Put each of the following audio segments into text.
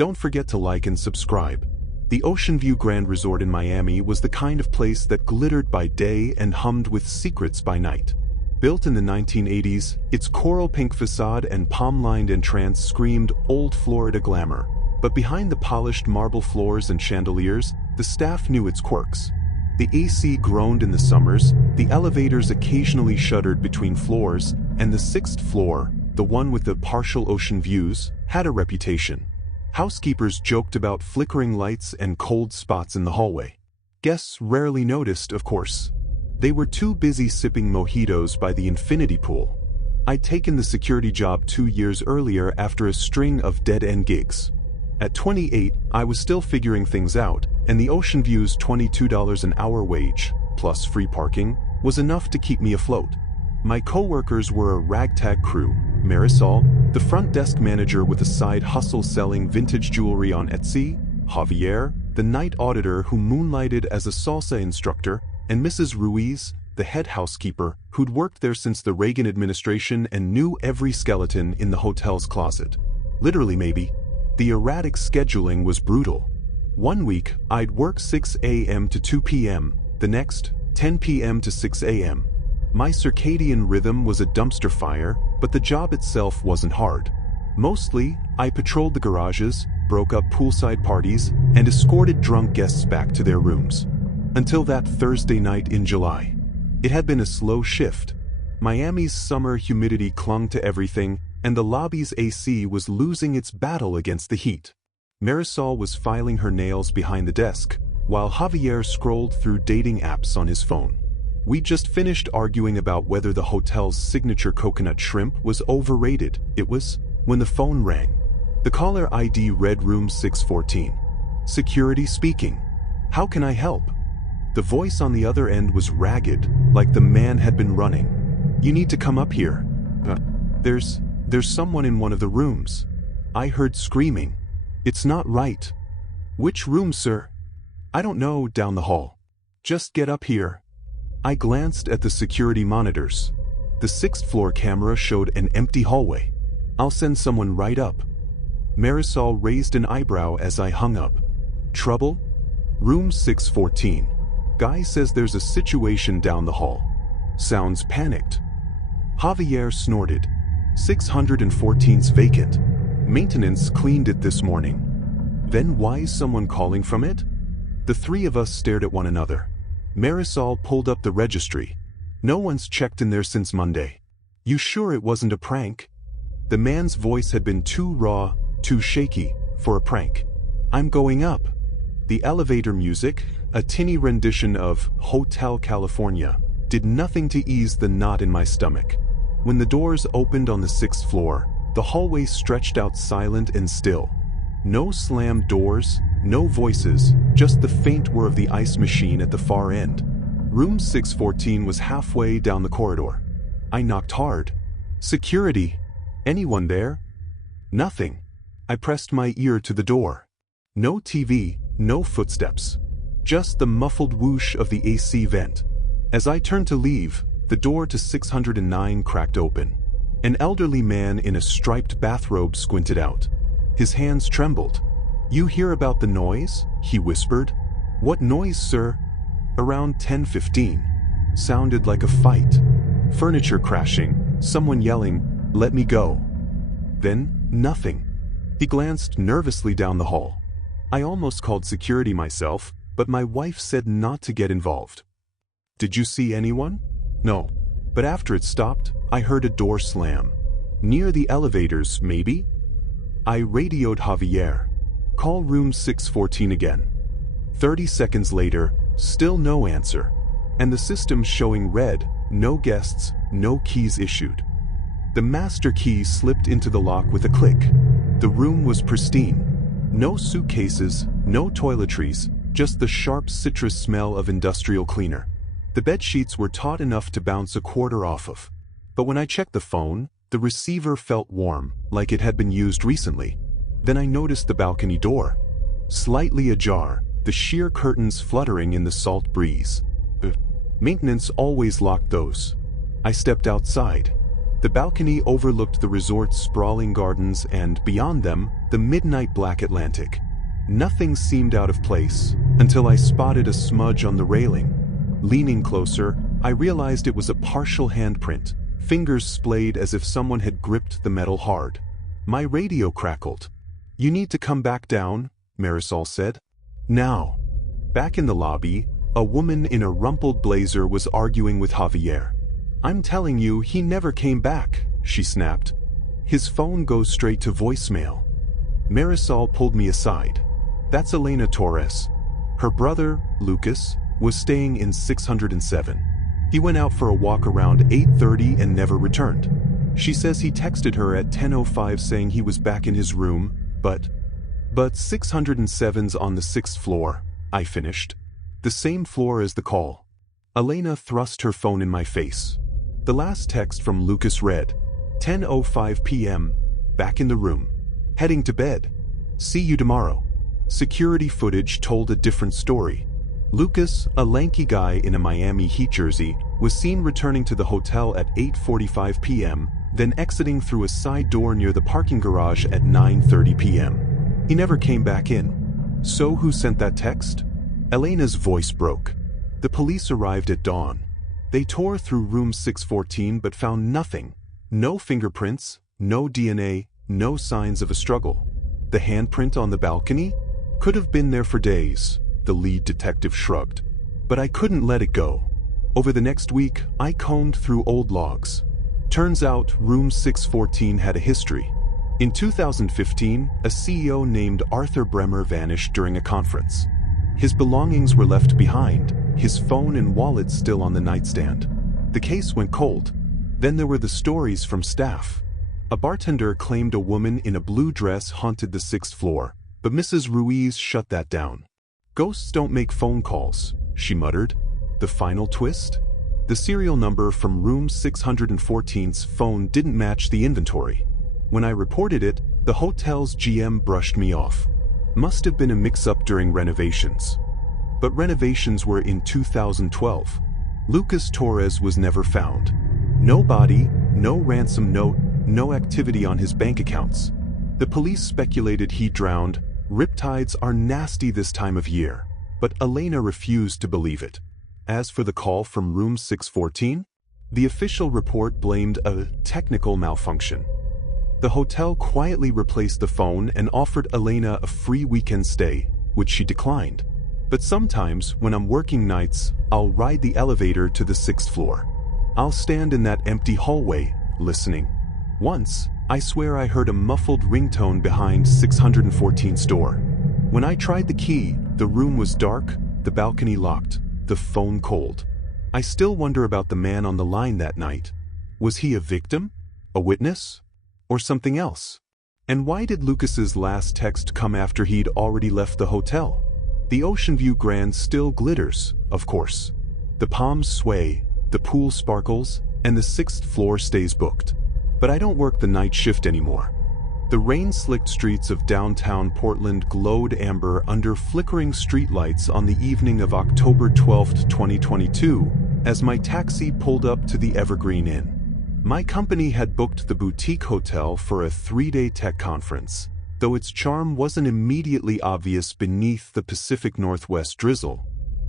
Don't forget to like and subscribe. The Ocean View Grand Resort in Miami was the kind of place that glittered by day and hummed with secrets by night. Built in the 1980s, its coral pink facade and palm-lined entrance screamed old Florida glamour. But behind the polished marble floors and chandeliers, the staff knew its quirks. The AC groaned in the summers, the elevators occasionally shuddered between floors, and the sixth floor, the one with the partial ocean views, had a reputation. Housekeepers joked about flickering lights and cold spots in the hallway. Guests rarely noticed, of course. They were too busy sipping mojitos by the infinity pool. I'd taken the security job 2 years earlier after a string of dead-end gigs. At 28, I was still figuring things out, and the Ocean View's $22 an hour wage, plus free parking, was enough to keep me afloat. My co-workers were a ragtag crew: Marisol, the front desk manager with a side hustle selling vintage jewelry on Etsy; Javier, the night auditor who moonlighted as a salsa instructor; and Mrs. Ruiz, the head housekeeper, who'd worked there since the Reagan administration and knew every skeleton in the hotel's closet. Literally, maybe. The erratic scheduling was brutal. One week, I'd work 6 a.m. to 2 p.m., the next, 10 p.m. to 6 a.m. My circadian rhythm was a dumpster fire, but the job itself wasn't hard. Mostly, I patrolled the garages, broke up poolside parties, and escorted drunk guests back to their rooms. Until that Thursday night in July. It had been a slow shift. Miami's summer humidity clung to everything, and the lobby's AC was losing its battle against the heat. Marisol was filing her nails behind the desk, while Javier scrolled through dating apps on his phone. We'd just finished arguing about whether the hotel's signature coconut shrimp was overrated. It was, when the phone rang. The caller ID read room 614. Security speaking. How can I help? The voice on the other end was ragged, like the man had been running. You need to come up here. There's someone in one of the rooms. I heard screaming. It's not right. Which room, sir? I don't know, down the hall. Just get up here. I glanced at the security monitors. The sixth-floor camera showed an empty hallway. I'll send someone right up. Marisol raised an eyebrow as I hung up. Trouble? Room 614. Guy says there's a situation down the hall. Sounds panicked. Javier snorted. 614's vacant. Maintenance cleaned it this morning. Then why is someone calling from it? The three of us stared at one another. Marisol pulled up the registry. No one's checked in there since Monday. You sure it wasn't a prank? The man's voice had been too raw, too shaky, for a prank. I'm going up. The elevator music, a tinny rendition of Hotel California, did nothing to ease the knot in my stomach. When the doors opened on the sixth floor, the hallway stretched out silent and still. No slammed doors, no voices, just the faint whir of the ice machine at the far end. Room 614 was halfway down the corridor. I knocked hard. Security. Anyone there? Nothing. I pressed my ear to the door. No TV, no footsteps. Just the muffled whoosh of the AC vent. As I turned to leave, the door to 609 cracked open. An elderly man in a striped bathrobe squinted out. His hands trembled. You hear about the noise? He whispered. What noise, sir? Around 10:15. Sounded like a fight. Furniture crashing, someone yelling, let me go. Then, nothing. He glanced nervously down the hall. I almost called security myself, but my wife said not to get involved. Did you see anyone? No. But after it stopped, I heard a door slam. Near the elevators, maybe? I radioed Javier. Call room 614 again. 30 seconds later, still no answer. And the system showing red, no guests, no keys issued. The master key slipped into the lock with a click. The room was pristine. No suitcases, no toiletries, just the sharp citrus smell of industrial cleaner. The bed sheets were taut enough to bounce a quarter off of. But when I checked the phone, the receiver felt warm, like it had been used recently. Then I noticed the balcony door. Slightly ajar, the sheer curtains fluttering in the salt breeze. Maintenance always locked those. I stepped outside. The balcony overlooked the resort's sprawling gardens and, beyond them, the midnight black Atlantic. Nothing seemed out of place, until I spotted a smudge on the railing. Leaning closer, I realized it was a partial handprint, fingers splayed as if someone had gripped the metal hard. My radio crackled. "You need to come back down," Marisol said. "Now." Back in the lobby, a woman in a rumpled blazer was arguing with Javier. "I'm telling you, he never came back," she snapped. "His phone goes straight to voicemail." Marisol pulled me aside. "That's Elena Torres. Her brother, Lucas, was staying in 607. He went out for a walk around 8:30 and never returned. She says he texted her at 10:05 saying he was back in his room, but 607's on the 6th floor," I finished. "The same floor as the call." Elena thrust her phone in my face. The last text from Lucas read, 10:05 p.m., back in the room. Heading to bed. See you tomorrow. Security footage told a different story. Lucas, a lanky guy in a Miami Heat jersey, was seen returning to the hotel at 8:45 p.m., then exiting through a side door near the parking garage at 9:30 p.m. He never came back in. So who sent that text? Elena's voice broke. The police arrived at dawn. They tore through room 614 but found nothing. No fingerprints, no DNA, no signs of a struggle. The handprint on the balcony? Could have been there for days, the lead detective shrugged. But I couldn't let it go. Over the next week, I combed through old logs. Turns out, room 614 had a history. In 2015, a CEO named Arthur Bremer vanished during a conference. His belongings were left behind, his phone and wallet still on the nightstand. The case went cold. Then there were the stories from staff. A bartender claimed a woman in a blue dress haunted the 6th floor, but Mrs. Ruiz shut that down. "Ghosts don't make phone calls," she muttered. The final twist? The serial number from room 614's phone didn't match the inventory. When I reported it, the hotel's GM brushed me off. Must have been a mix-up during renovations. But renovations were in 2012. Lucas Torres was never found. No body, no ransom note, no activity on his bank accounts. The police speculated he drowned. Riptides are nasty this time of year, but Elena refused to believe it. As for the call from room 614, the official report blamed a technical malfunction. The hotel quietly replaced the phone and offered Elena a free weekend stay, which she declined. But sometimes, when I'm working nights, I'll ride the elevator to the 6th floor. I'll stand in that empty hallway, listening. Once, I swear I heard a muffled ringtone behind 614's door. When I tried the key, the room was dark, the balcony locked, the phone cold. I still wonder about the man on the line that night. Was he a victim? A witness? Or something else? And why did Lucas's last text come after he'd already left the hotel? The Ocean View Grand still glitters, of course. The palms sway, the pool sparkles, and the 6th floor stays booked. But I don't work the night shift anymore. The rain-slicked streets of downtown Portland glowed amber under flickering streetlights on the evening of October 12, 2022, as my taxi pulled up to the Evergreen Inn. My company had booked the boutique hotel for a 3-day tech conference, though its charm wasn't immediately obvious beneath the Pacific Northwest drizzle.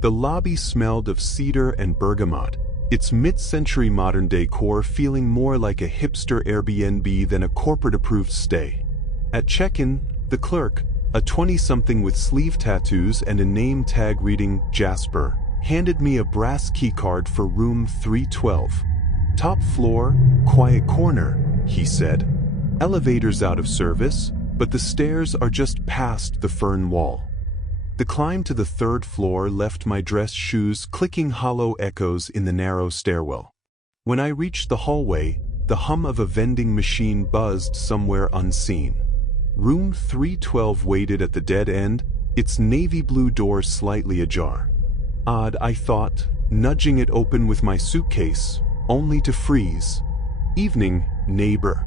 The lobby smelled of cedar and bergamot, its mid-century modern decor feeling more like a hipster Airbnb than a corporate-approved stay. At check-in, the clerk, a 20-something with sleeve tattoos and a name tag reading Jasper, handed me a brass keycard for room 312. "Top floor, quiet corner," he said. "Elevator's out of service, but the stairs are just past the fern wall." The climb to the 3rd floor left my dress shoes clicking hollow echoes in the narrow stairwell. When I reached the hallway, the hum of a vending machine buzzed somewhere unseen. Room 312 waited at the dead end, its navy blue door slightly ajar. Odd, I thought, nudging it open with my suitcase, only to freeze. "Evening, neighbor."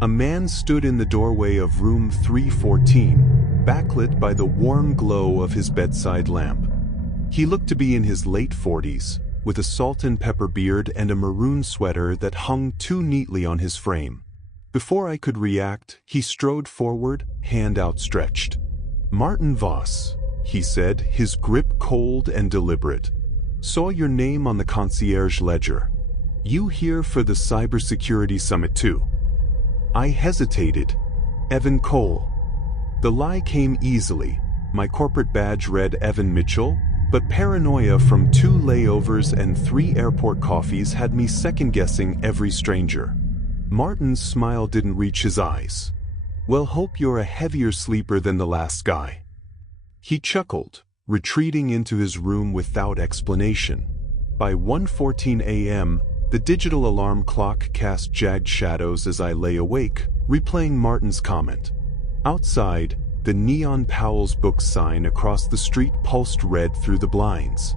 A man stood in the doorway of room 314, backlit by the warm glow of his bedside lamp. He looked to be in his late 40s, with a salt and pepper beard and a maroon sweater that hung too neatly on his frame. Before I could react, he strode forward, hand outstretched. "Martin Voss," he said, his grip cold and deliberate. "Saw your name on the concierge ledger. You here for the cybersecurity summit too?" I hesitated. "Evan Cole." The lie came easily. My corporate badge read Evan Mitchell, but paranoia from 2 layovers and 3 airport coffees had me second-guessing every stranger. Martin's smile didn't reach his eyes. "Well, hope you're a heavier sleeper than the last guy." He chuckled, retreating into his room without explanation. By 1:14 a.m., the digital alarm clock cast jagged shadows as I lay awake, replaying Martin's comment. Outside, the neon Powell's Book sign across the street pulsed red through the blinds.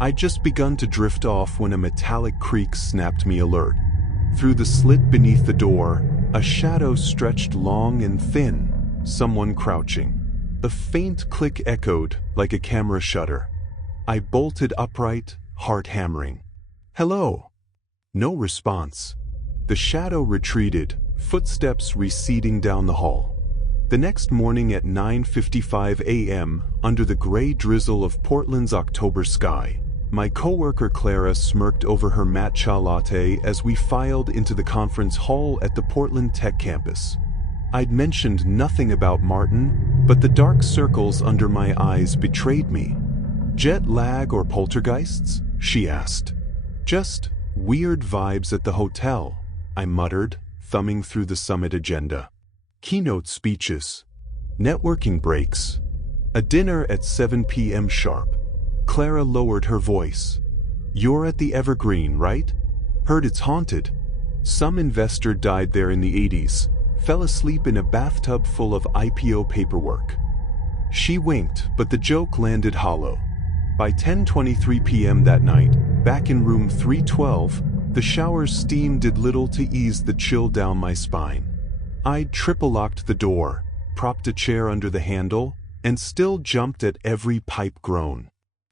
I'd just begun to drift off when a metallic creak snapped me alert. Through the slit beneath the door, a shadow stretched long and thin, someone crouching. A faint click echoed like a camera shutter. I bolted upright, heart hammering. "Hello?" No response. The shadow retreated, footsteps receding down the hall. The next morning at 9:55 a.m., under the gray drizzle of Portland's October sky, my coworker Clara smirked over her matcha latte as we filed into the conference hall at the Portland Tech campus. I'd mentioned nothing about Martin, but the dark circles under my eyes betrayed me. "Jet lag or poltergeists?" she asked. "Just weird vibes at the hotel," I muttered, thumbing through the summit agenda. Keynote speeches, networking breaks, a dinner at 7 p.m. sharp. Clara lowered her voice. "You're at the Evergreen, right? Heard it's haunted. Some investor died there in the 80s, fell asleep in a bathtub full of IPO paperwork." She winked, but the joke landed hollow. By 10:23 p.m. that night, back in room 312, the shower's steam did little to ease the chill down my spine. I'd triple-locked the door, propped a chair under the handle, and still jumped at every pipe groan.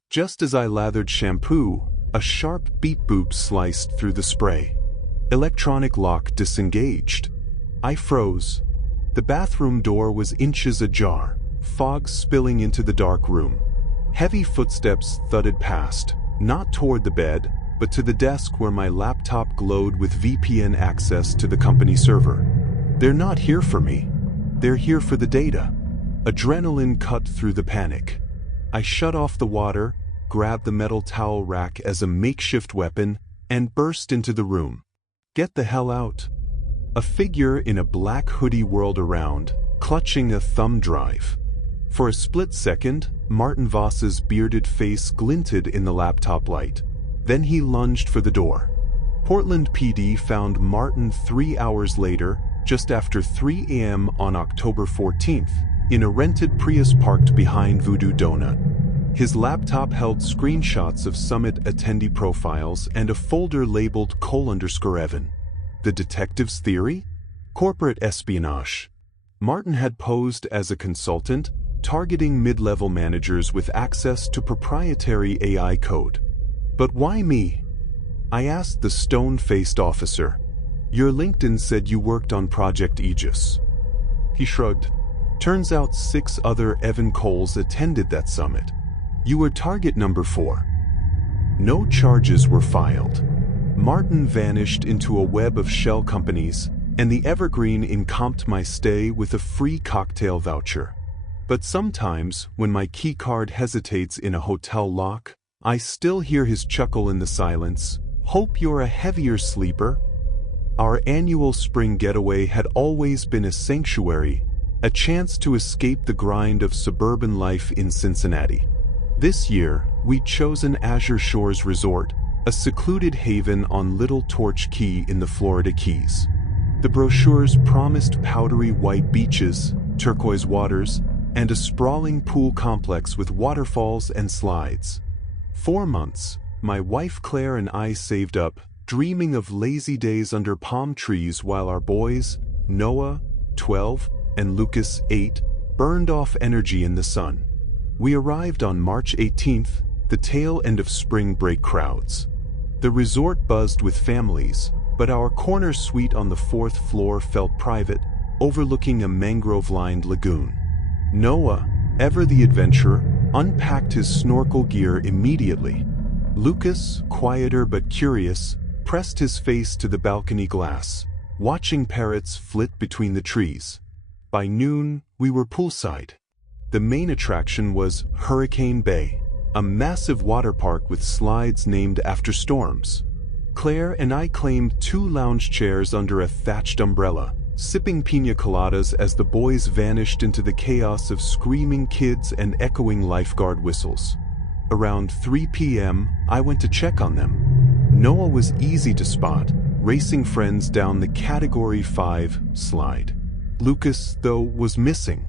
Just as I lathered shampoo, a sharp beep boop sliced through the spray. Electronic lock disengaged. I froze. The bathroom door was inches ajar, fog spilling into the dark room. Heavy footsteps thudded past, not toward the bed, but to the desk where my laptop glowed with VPN access to the company server. They're not here for me. They're here for the data. Adrenaline cut through the panic. I shut off the water, grabbed the metal towel rack as a makeshift weapon, and burst into the room. "Get the hell out." A figure in a black hoodie whirled around, clutching a thumb drive. For a split second, Martin Voss's bearded face glinted in the laptop light. Then he lunged for the door. Portland PD found Martin 3 hours later, just after 3 a.m. on October 14th, in a rented Prius parked behind Voodoo Donut. His laptop held screenshots of summit attendee profiles and a folder labeled Cole_Evan. The detective's theory? Corporate espionage. Martin had posed as a consultant, targeting mid-level managers with access to proprietary AI code. But why me? I asked the stone-faced officer. "Your LinkedIn said you worked on Project Aegis." He shrugged. "Turns out 6 other Evan Coles attended that summit. You were target number 4. No charges were filed. Martin vanished into a web of shell companies, and the Evergreen encompassed my stay with a free cocktail voucher. But sometimes, when my keycard hesitates in a hotel lock, I still hear his chuckle in the silence. "Hope you're a heavier sleeper." Our annual spring getaway had always been a sanctuary, a chance to escape the grind of suburban life in Cincinnati. This year, we'd chosen Azure Shores Resort, a secluded haven on Little Torch Key in the Florida Keys. The brochures promised powdery white beaches, turquoise waters, and a sprawling pool complex with waterfalls and slides. 4 months, my wife Claire and I saved up, dreaming of lazy days under palm trees while our boys, Noah, 12, and Lucas, 8, burned off energy in the sun. We arrived on March 18th, the tail end of spring break crowds. The resort buzzed with families, but our corner suite on the 4th floor felt private, overlooking a mangrove-lined lagoon. Noah, ever the adventurer, unpacked his snorkel gear immediately. Lucas, quieter but curious, pressed his face to the balcony glass, watching parrots flit between the trees. By noon, we were poolside. The main attraction was Hurricane Bay, a massive water park with slides named after storms. Claire and I claimed 2 lounge chairs under a thatched umbrella, sipping piña coladas as the boys vanished into the chaos of screaming kids and echoing lifeguard whistles. Around 3 p.m., I went to check on them. Noah was easy to spot, racing friends down the Category 5 slide. Lucas, though, was missing.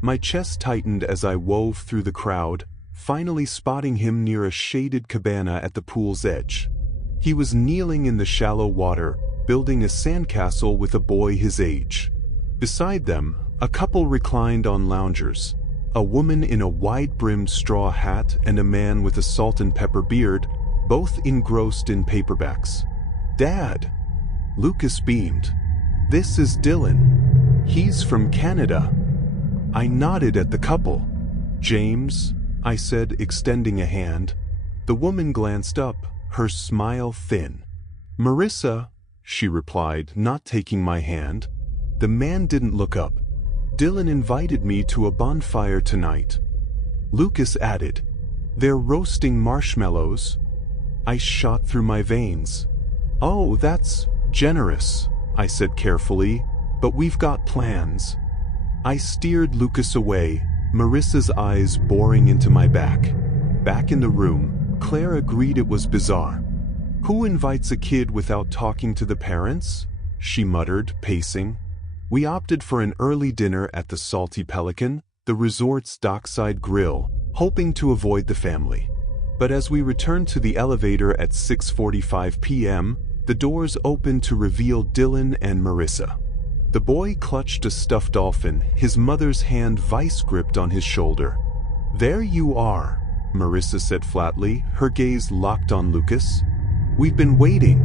My chest tightened as I wove through the crowd, finally spotting him near a shaded cabana at the pool's edge. He was kneeling in the shallow water, building a sandcastle with a boy his age. Beside them, a couple reclined on loungers, a woman in a wide-brimmed straw hat and a man with a salt and pepper beard, both engrossed in paperbacks. "Dad!" Lucas beamed. "This is Dylan. He's from Canada." I nodded at the couple. "James," I said, extending a hand. The woman glanced up, her smile thin. "Marissa," she replied, not taking my hand. The man didn't look up. "Dylan invited me to a bonfire tonight." Lucas added, "They're roasting marshmallows." I shot through my veins. "Oh, that's generous," I said carefully, "but we've got plans." I steered Lucas away, Marissa's eyes boring into my back. Back in the room, Claire agreed it was bizarre. "Who invites a kid without talking to the parents?" she muttered, pacing. We opted for an early dinner at the Salty Pelican, the resort's dockside grill, hoping to avoid the family. But as we returned to the elevator at 6:45 p.m., the doors opened to reveal Dylan and Marissa. The boy clutched a stuffed dolphin, his mother's hand vice-gripped on his shoulder. "There you are," Marissa said flatly, her gaze locked on Lucas. "We've been waiting.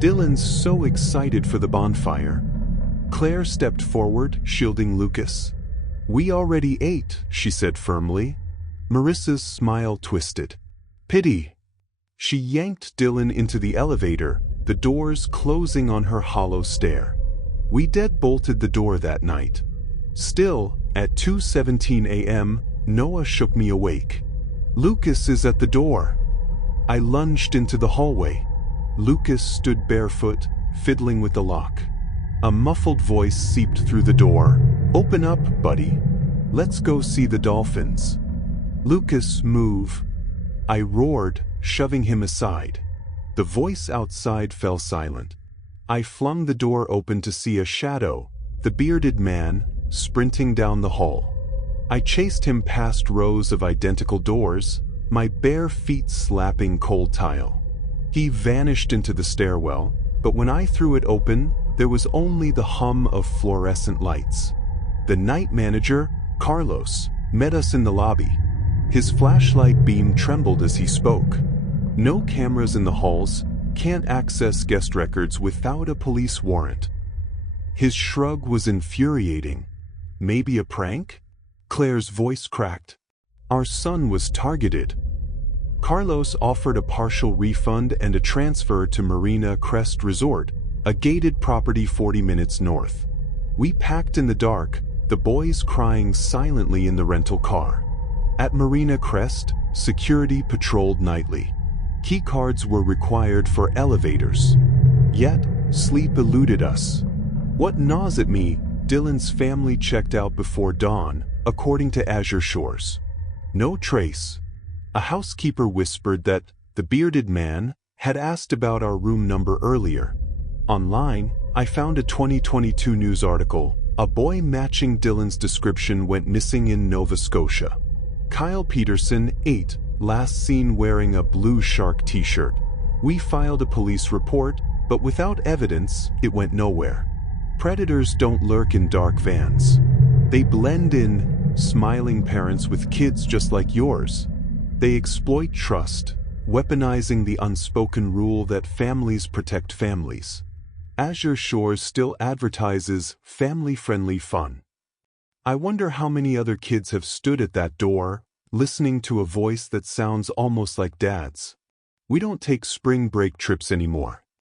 Dylan's so excited for the bonfire." Claire stepped forward, shielding Lucas. "We already ate," she said firmly. Marissa's smile twisted. "Pity." She yanked Dylan into the elevator, the doors closing on her hollow stare. We deadbolted the door that night. Still, at 2:17 a.m., Noah shook me awake. "Lucas is at the door." I lunged into the hallway. Lucas stood barefoot, fiddling with the lock. A muffled voice seeped through the door. "Open up, buddy. Let's go see the dolphins." "Lucas, move." I roared, shoving him aside. The voice outside fell silent. I flung the door open to see a shadow, the bearded man, sprinting down the hall. I chased him past rows of identical doors, my bare feet slapping cold tile. He vanished into the stairwell, but when I threw it open, there was only the hum of fluorescent lights. The night manager, Carlos, met us in the lobby. His flashlight beam trembled as he spoke. "No cameras in the halls, can't access guest records without a police warrant." His shrug was infuriating. "Maybe a prank?" Claire's voice cracked. "Our son was targeted." Carlos offered a partial refund and a transfer to Marina Crest Resort, a gated property 40 minutes north. We packed in the dark, the boys crying silently in the rental car. At Marina Crest, security patrolled nightly. Key cards were required for elevators. Yet, sleep eluded us. What gnaws at me, Dylan's family checked out before dawn, according to Azure Shores. No trace. A housekeeper whispered that the bearded man had asked about our room number earlier. Online, I found a 2022 news article. A boy matching Dylan's description went missing in Nova Scotia. Kyle Peterson, 8, last seen wearing a blue shark t-shirt. We filed a police report, but without evidence, it went nowhere. Predators don't lurk in dark vans. They blend in, smiling parents with kids just like yours. They exploit trust, weaponizing the unspoken rule that families protect families. Azure Shores still advertises family-friendly fun. I wonder how many other kids have stood at that door, listening to a voice that sounds almost like Dad's. We don't take spring break trips anymore.